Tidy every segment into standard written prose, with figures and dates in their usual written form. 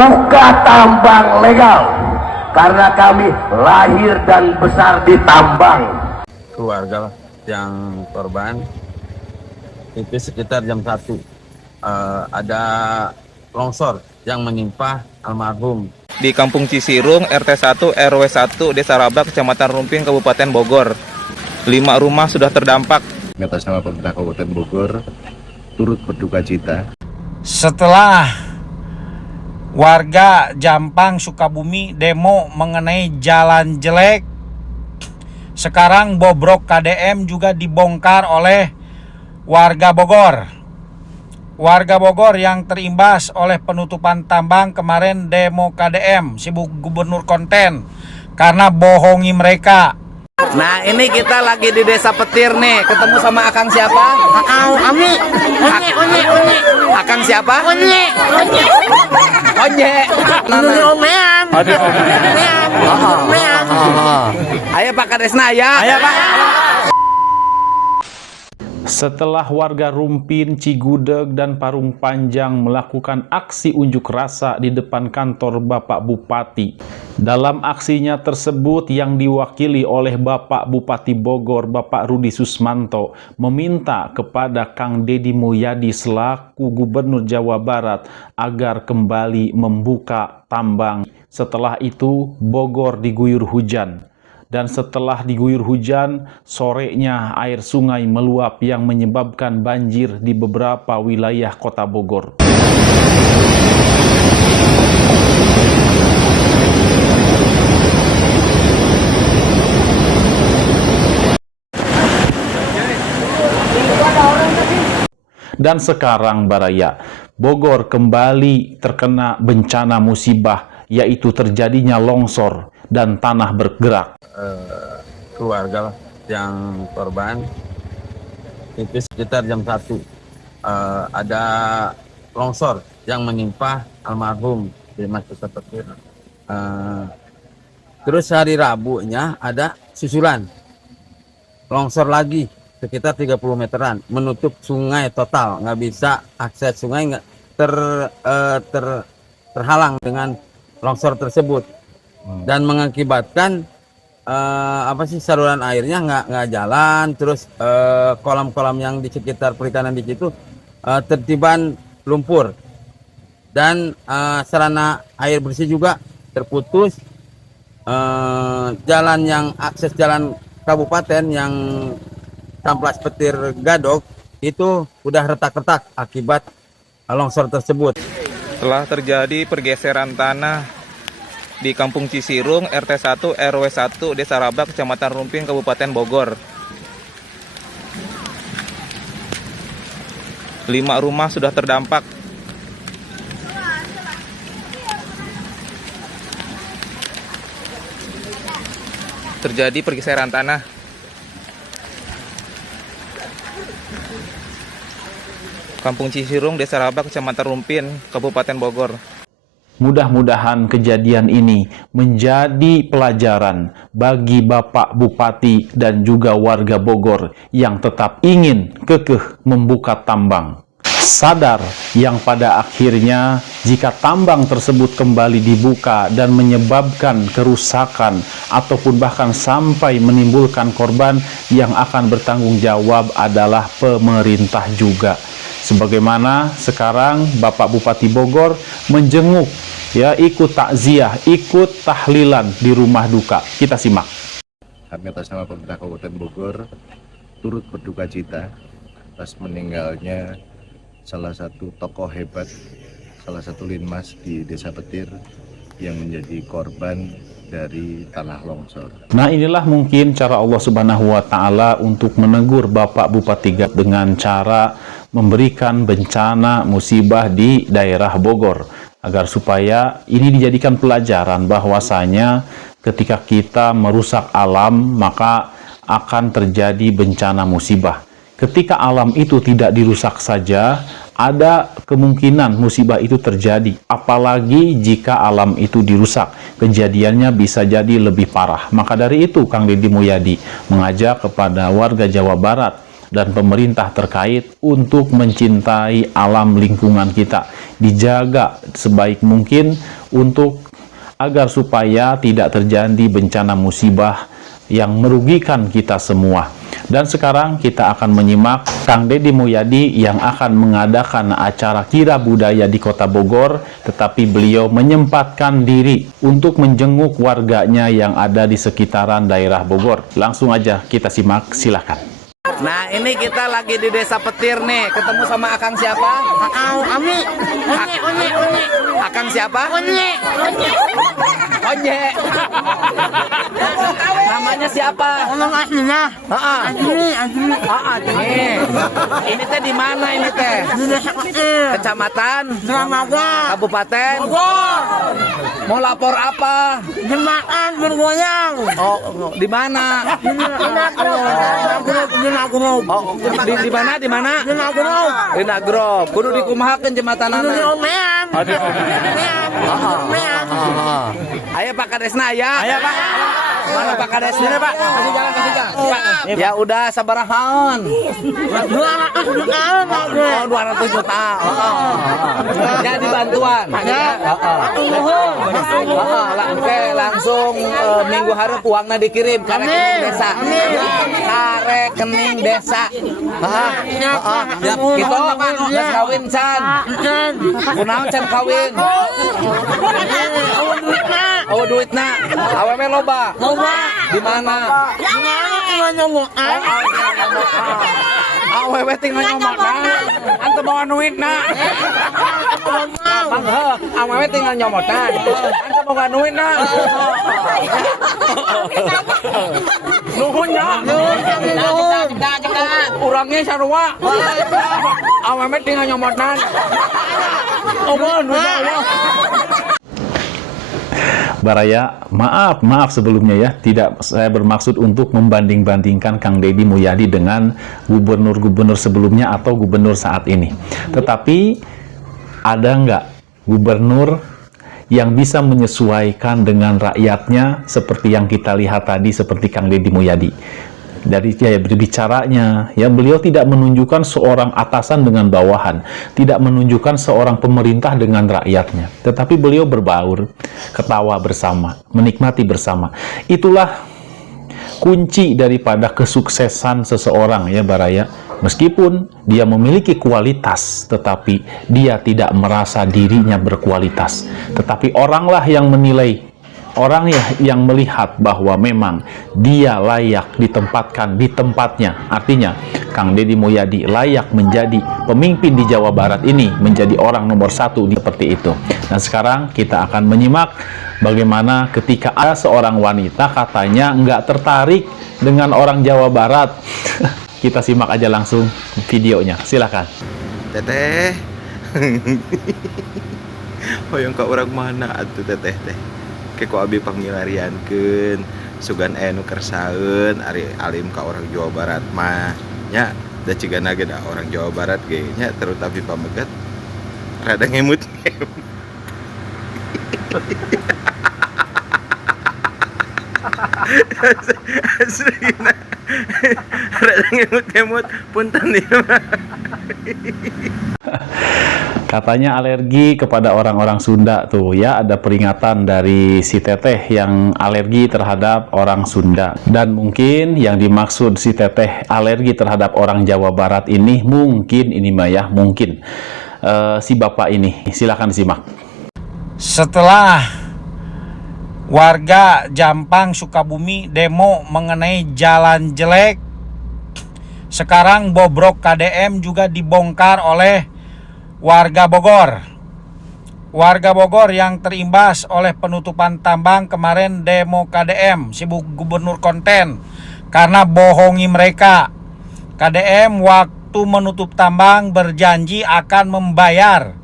buka tambang legal, karena kami lahir dan besar di tambang. Keluarga yang korban itu sekitar jam 1 ada longsor yang menimpa almarhum di Kampung Cisirung, RT 1 RW 1 Desa Rabak, Kecamatan Rumpin, Kabupaten Bogor. 5 rumah sudah terdampak. Atas nama pemerintah Kabupaten Bogor turut berduka cita setelah warga Jampang, Sukabumi demo mengenai jalan jelek. Sekarang bobrok KDM juga dibongkar oleh warga Bogor. Warga Bogor yang terimbas oleh penutupan tambang kemarin demo KDM, sibuk gubernur konten karena bohongi mereka. Nah, ini kita lagi di Desa Petir nih, ketemu sama Akang siapa? Ami, Onye. Akang siapa? Onye. Omean. Ayo Pak Kadesna ya. Ayo Pak. Setelah warga Rumpin, Cigudeg, dan Parung Panjang melakukan aksi unjuk rasa di depan kantor Bapak Bupati. Dalam aksinya tersebut yang diwakili oleh Bapak Bupati Bogor, Bapak Rudi Susmanto, meminta kepada Kang Deddy Mulyadi selaku Gubernur Jawa Barat agar kembali membuka tambang. Setelah itu, Bogor diguyur hujan. Dan setelah diguyur hujan, sorenya air sungai meluap yang menyebabkan banjir di beberapa wilayah kota Bogor. Dan sekarang Baraya, Bogor kembali terkena bencana musibah, yaitu terjadinya longsor dan tanah bergerak. Keluarga yang korban itu sekitar jam 1 ada longsor yang menimpa almarhum di Desa Petir. Terus hari Rabunya ada susulan longsor lagi sekitar 30 meteran, menutup sungai total, nggak bisa akses sungai, nggak terhalang dengan longsor tersebut dan mengakibatkan saluran airnya nggak jalan. Terus kolam-kolam yang di sekitar perikanan di situ tertiban lumpur dan sarana air bersih juga terputus. Jalan yang akses jalan kabupaten yang Kamplas Petir Gadog itu udah retak-retak akibat longsor tersebut. Telah terjadi pergeseran tanah di Kampung Cisirung, RT 1 RW 1 Desa Rabak, Kecamatan Rumpin, Kabupaten Bogor. 5 rumah sudah terdampak. Terjadi pergeseran tanah. Kampung Cisirung, Desa Rabak, Kecamatan Rumpin, Kabupaten Bogor. Mudah-mudahan kejadian ini menjadi pelajaran bagi Bapak Bupati dan juga warga Bogor yang tetap ingin kekeh membuka tambang. Sadar yang pada akhirnya jika tambang tersebut kembali dibuka dan menyebabkan kerusakan ataupun bahkan sampai menimbulkan korban, yang akan bertanggung jawab adalah pemerintah juga. Sebagaimana sekarang Bapak Bupati Bogor menjenguk, ikut takziah, ikut tahlilan di rumah duka. Kita simak. Kami atas nama pemerintah Kabupaten Bogor turut berduka cita atas meninggalnya salah satu tokoh hebat, salah satu linmas di Desa Petir yang menjadi korban dari tanah longsor. Nah, inilah mungkin cara Allah Subhanahu wa Ta'ala untuk menegur Bapak Bupati dengan cara memberikan bencana musibah di daerah Bogor, agar supaya ini dijadikan pelajaran bahwasanya ketika kita merusak alam maka akan terjadi bencana musibah. Ketika alam itu tidak dirusak saja, ada kemungkinan musibah itu terjadi. Apalagi jika alam itu dirusak, kejadiannya bisa jadi lebih parah. Maka dari itu Kang Deddy Mulyadi mengajak kepada warga Jawa Barat dan pemerintah terkait untuk mencintai alam lingkungan kita. dijaga sebaik mungkin untuk agar supaya tidak terjadi bencana musibah yang merugikan kita semua. Dan sekarang kita akan menyimak Kang Deddy Mulyadi yang akan mengadakan acara Kira Budaya di Kota Bogor, tetapi beliau menyempatkan diri untuk menjenguk warganya yang ada di sekitaran daerah Bogor. Langsung aja kita simak, silakan. Nah, ini kita lagi di Desa Petir nih, ketemu sama Akang siapa? Ami. Onye. Akang siapa? Onye. Onye. Namanya siapa? Ngomong aslinya. Ajmi. Nih. Ini teh di mana ini teh? Di Desa Petir. Kecamatan, Dramaga. Kabupaten. Bogor. Mau lapor apa? Jembatan bergoyang. Oh, di mana? Di Nagrog. Oh, di mana? Di mana? Di Nagrog. Di Nagrog. Kudu dikumahakeun jembatanana. Di Omean. Ayo Pak Kadesna ya. Ayo Pak. Mana Pak Kadesna Pak? Kasih jalan. Ya udah sabarahaun. 200 juta. Oh, 200 juta. Jadi bantuan. Oke, langsung minggu hareup uangna dikirim ka rekening desa. Ka rekening desa. Ya, kitu geus kawin can. Kunaon can kawin? Oh, duitna. Awewe loba. Di mana? Awewe tinggal nyomotna. Ante bawa duitna. Mangga, awewe tinggal nyomotna. Ante bawa duitna. Nuhun ya. Urangnya sarua. Awewe tinggal nyomotna. Baraya, maaf sebelumnya ya, tidak saya bermaksud untuk membanding-bandingkan Kang Deddy Mulyadi dengan gubernur-gubernur sebelumnya atau gubernur saat ini. Tetapi ada nggak gubernur yang bisa menyesuaikan dengan rakyatnya seperti yang kita lihat tadi, seperti Kang Deddy Mulyadi? Dari ya, berbicaranya, ya beliau tidak menunjukkan seorang atasan dengan bawahan, tidak menunjukkan seorang pemerintah dengan rakyatnya, tetapi beliau berbaur, ketawa bersama, menikmati bersama. Itulah kunci daripada kesuksesan seseorang ya Baraya. Meskipun dia memiliki kualitas, tetapi dia tidak merasa dirinya berkualitas, tetapi oranglah yang menilai. Orang yang melihat bahwa memang dia layak ditempatkan di tempatnya. Artinya, Kang Deddy Mulyadi layak menjadi pemimpin di Jawa Barat ini, menjadi orang nomor 1 seperti itu. Dan sekarang kita akan menyimak bagaimana ketika ada seorang wanita katanya nggak tertarik dengan orang Jawa Barat. Kita simak aja langsung videonya. Silakan. Teteh. Hoyong ka orang mana atuh teteh teh? Keko abi pangmilariankeun sugan nu kersaeun ari alim ka orang Jawa Barat mah nya da cigana ge da orang Jawa Barat ge nya terus abi pamegat rada ngemut. Aslinya rada ngemut punten ieu mah. Katanya alergi kepada orang-orang Sunda tuh ya, ada peringatan dari si Teteh yang alergi terhadap orang Sunda. Dan mungkin yang dimaksud si Teteh alergi terhadap orang Jawa Barat ini mungkin ini mah ya, mungkin si bapak ini. Silakan disimak. Setelah warga Jampang Sukabumi demo mengenai jalan jelek, sekarang bobrok KDM juga dibongkar oleh warga Bogor. Warga Bogor yang terimbas oleh penutupan tambang kemarin demo KDM, sibuk gubernur konten karena bohongi mereka. KDM waktu menutup tambang berjanji akan membayar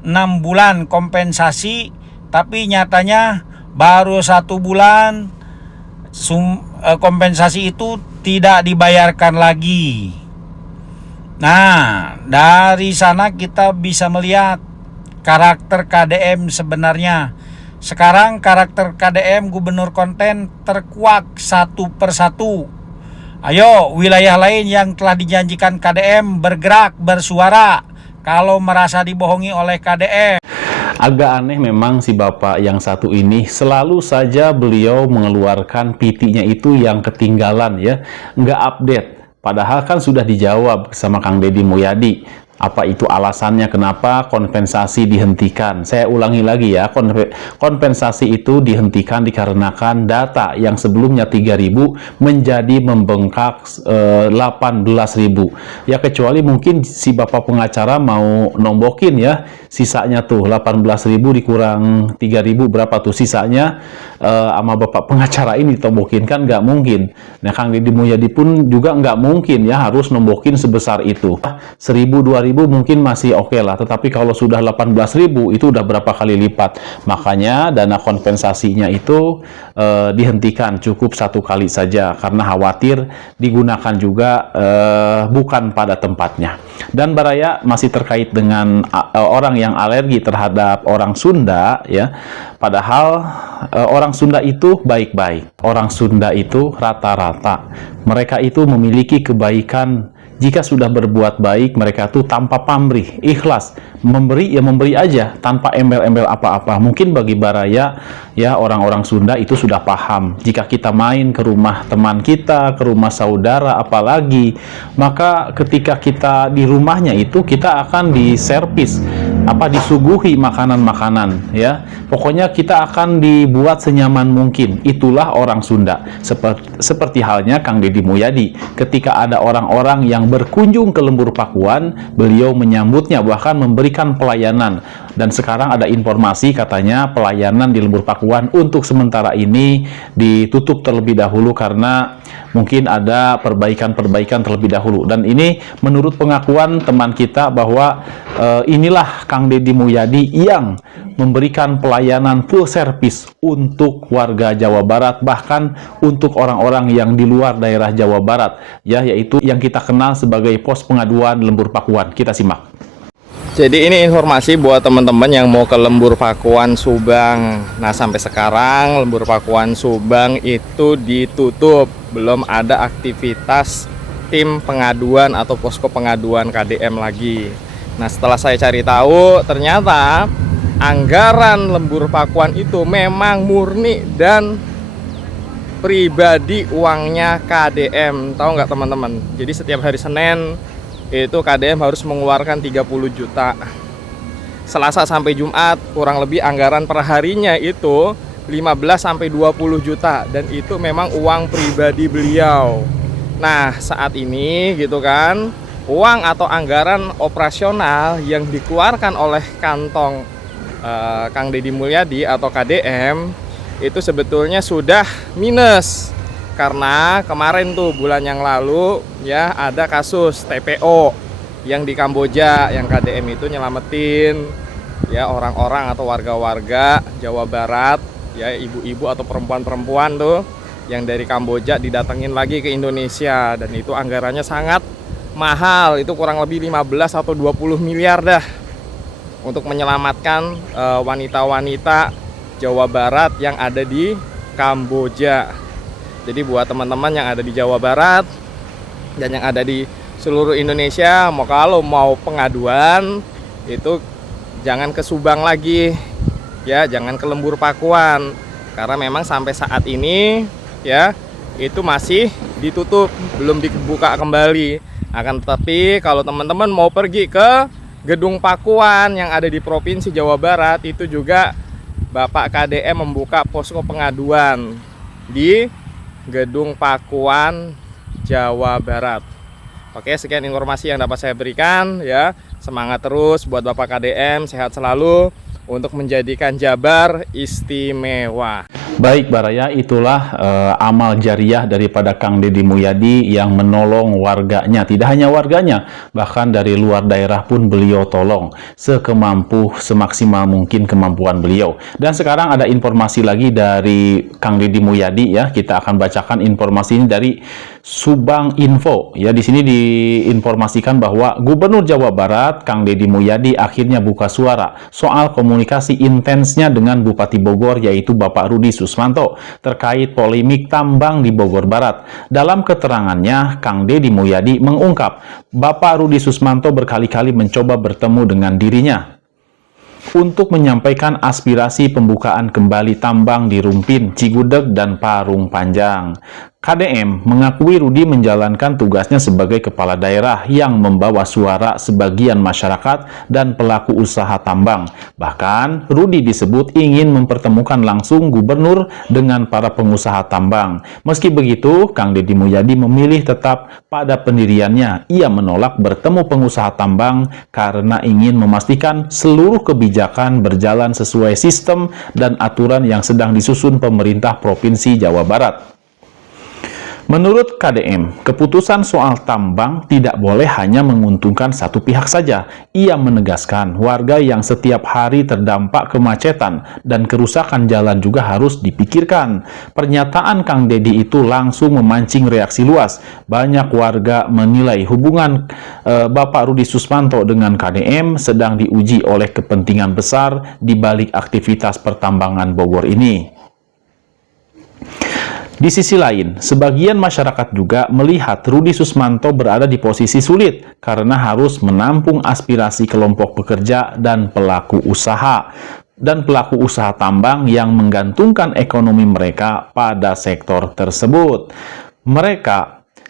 6 bulan kompensasi, tapi nyatanya baru 1 bulan kompensasi itu tidak dibayarkan lagi. Nah, dari sana kita bisa melihat karakter KDM sebenarnya. Sekarang karakter KDM gubernur konten terkuak satu persatu. Ayo, wilayah lain yang telah dijanjikan KDM bergerak, bersuara. kalau merasa dibohongi oleh KDM. Agak aneh memang si bapak yang satu ini, selalu saja beliau mengeluarkan PT-nya itu yang ketinggalan ya, nggak update. Padahal kan sudah dijawab sama Kang Deddy Mulyadi. Apa itu alasannya kenapa kompensasi dihentikan? Saya ulangi lagi ya, kompensasi itu dihentikan dikarenakan data yang sebelumnya 3.000 menjadi membengkak 18.000. Ya kecuali mungkin si bapak pengacara mau nombokin ya, sisanya tuh 18.000 dikurang 3.000 berapa tuh sisanya sama bapak pengacara ini ditombokin, kan nggak mungkin. Nah Kang Deddy Mulyadi pun juga nggak mungkin ya harus nombokin sebesar itu. 1.000 2.000 mungkin masih oke lah, tetapi kalau sudah 18.000 itu udah berapa kali lipat. Makanya dana kompensasinya itu dihentikan cukup 1 kali saja karena khawatir digunakan juga bukan pada tempatnya. Dan Baraya masih terkait dengan orang yang alergi terhadap orang Sunda ya. Padahal orang Sunda itu baik-baik. Orang Sunda itu rata-rata mereka itu memiliki kebaikan. Jika sudah berbuat baik, mereka tuh tanpa pamrih, ikhlas, memberi ya memberi aja tanpa embel-embel apa-apa. Mungkin bagi Baraya ya orang-orang Sunda itu sudah paham. Jika kita main ke rumah teman kita, ke rumah saudara apalagi, maka ketika kita di rumahnya itu kita akan diservis, disuguhi makanan-makanan ya. Pokoknya kita akan dibuat senyaman mungkin. Itulah orang Sunda. Seperti halnya Kang Deddy Mulyadi. Ketika ada orang-orang yang berkunjung ke Lembur Pakuan, beliau menyambutnya, bahkan memberikan pelayanan. Dan sekarang ada informasi katanya pelayanan di Lembur Pakuan untuk sementara ini ditutup terlebih dahulu karena mungkin ada perbaikan-perbaikan terlebih dahulu. Dan ini menurut pengakuan teman kita bahwa inilah Kang Deddy Mulyadi yang memberikan pelayanan full service untuk warga Jawa Barat, bahkan untuk orang-orang yang di luar daerah Jawa Barat, ya, yaitu yang kita kenal sebagai pos pengaduan Lembur Pakuan. Kita simak. Jadi ini informasi buat teman-teman yang mau ke Lembur Pakuan Subang. Nah sampai sekarang Lembur Pakuan Subang itu ditutup, belum ada aktivitas tim pengaduan atau posko pengaduan KDM lagi. Nah setelah saya cari tahu, ternyata anggaran Lembur Pakuan itu memang murni dan pribadi uangnya KDM. Tahu nggak teman-teman? Jadi setiap hari Senin itu KDM harus mengeluarkan 30 juta. Selasa sampai Jumat kurang lebih anggaran perharinya itu 15 sampai 20 juta, dan itu memang uang pribadi beliau. Nah saat ini gitu kan, uang atau anggaran operasional yang dikeluarkan oleh kantong Kang Deddy Mulyadi atau KDM itu sebetulnya sudah minus. Karena kemarin tuh bulan yang lalu ya ada kasus TPO yang di Kamboja, yang KDM itu nyelamatin ya orang-orang atau warga-warga Jawa Barat ya, ibu-ibu atau perempuan-perempuan tuh yang dari Kamboja didatengin lagi ke Indonesia, dan itu anggarannya sangat mahal, itu kurang lebih 15 atau 20 miliar dah untuk menyelamatkan wanita-wanita Jawa Barat yang ada di Kamboja. Jadi buat teman-teman yang ada di Jawa Barat dan yang ada di seluruh Indonesia, kalau mau pengaduan itu jangan ke Subang lagi ya, jangan ke Lembur Pakuan, karena memang sampai saat ini ya itu masih ditutup, belum dibuka kembali. Akan tetapi kalau teman-teman mau pergi ke Gedung Pakuan yang ada di Provinsi Jawa Barat, itu juga Bapak KDM membuka posko pengaduan di Gedung Pakuan Jawa Barat. Oke, sekian informasi yang dapat saya berikan ya. Semangat terus buat Bapak KDM, sehat selalu untuk menjadikan Jabar istimewa. Baik Baraya, itulah amal jariah daripada Kang Deddy Mulyadi yang menolong warganya. Tidak hanya warganya, bahkan dari luar daerah pun beliau tolong semaksimal mungkin kemampuan beliau. Dan sekarang ada informasi lagi dari Kang Deddy Mulyadi ya. Kita akan bacakan informasi ini dari Subang Info ya. Di sini diinformasikan bahwa Gubernur Jawa Barat Kang Deddy Mulyadi akhirnya buka suara soal komunikasi intensnya dengan Bupati Bogor, yaitu Bapak Rudi Susmanto terkait polemik tambang di Bogor Barat. Dalam keterangannya, Kang Deddy Mulyadi mengungkap, Bapak Rudi Susmanto berkali-kali mencoba bertemu dengan dirinya untuk menyampaikan aspirasi pembukaan kembali tambang di Rumpin, Cigudeg, dan Parung Panjang. KDM mengakui Rudi menjalankan tugasnya sebagai kepala daerah yang membawa suara sebagian masyarakat dan pelaku usaha tambang. Bahkan, Rudi disebut ingin mempertemukan langsung gubernur dengan para pengusaha tambang. Meski begitu, Kang Deddy Mulyadi memilih tetap pada pendiriannya. Ia menolak bertemu pengusaha tambang karena ingin memastikan seluruh kebijakan berjalan sesuai sistem dan aturan yang sedang disusun pemerintah Provinsi Jawa Barat. Menurut KDM, keputusan soal tambang tidak boleh hanya menguntungkan satu pihak saja. Ia menegaskan warga yang setiap hari terdampak kemacetan dan kerusakan jalan juga harus dipikirkan. Pernyataan Kang Deddy itu langsung memancing reaksi luas. Banyak warga menilai hubungan Bapak Rudi Susmanto dengan KDM sedang diuji oleh kepentingan besar di balik aktivitas pertambangan Bogor ini. Di sisi lain, sebagian masyarakat juga melihat Rudi Susmanto berada di posisi sulit karena harus menampung aspirasi kelompok pekerja dan pelaku usaha tambang yang menggantungkan ekonomi mereka pada sektor tersebut.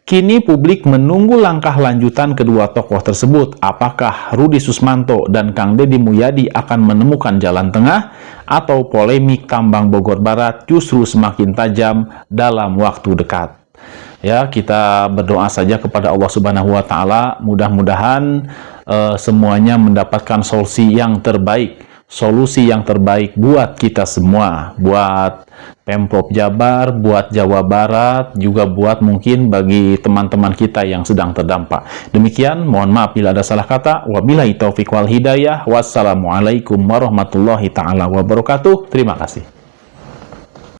Kini publik menunggu langkah lanjutan kedua tokoh tersebut. Apakah Rudi Susmanto dan Kang Deddy Mulyadi akan menemukan jalan tengah atau polemik tambang Bogor Barat justru semakin tajam dalam waktu dekat? Ya, kita berdoa saja kepada Allah Subhanahu wa taala, mudah-mudahan semuanya mendapatkan solusi yang terbaik buat kita semua, buat Pemprov Jabar, buat Jawa Barat, juga buat mungkin bagi teman-teman kita yang sedang terdampak. Demikian, mohon maaf bila ada salah kata. Wabillahi taufiq wal hidayah. Wassalamualaikum warahmatullahi taala wabarakatuh. Terima kasih.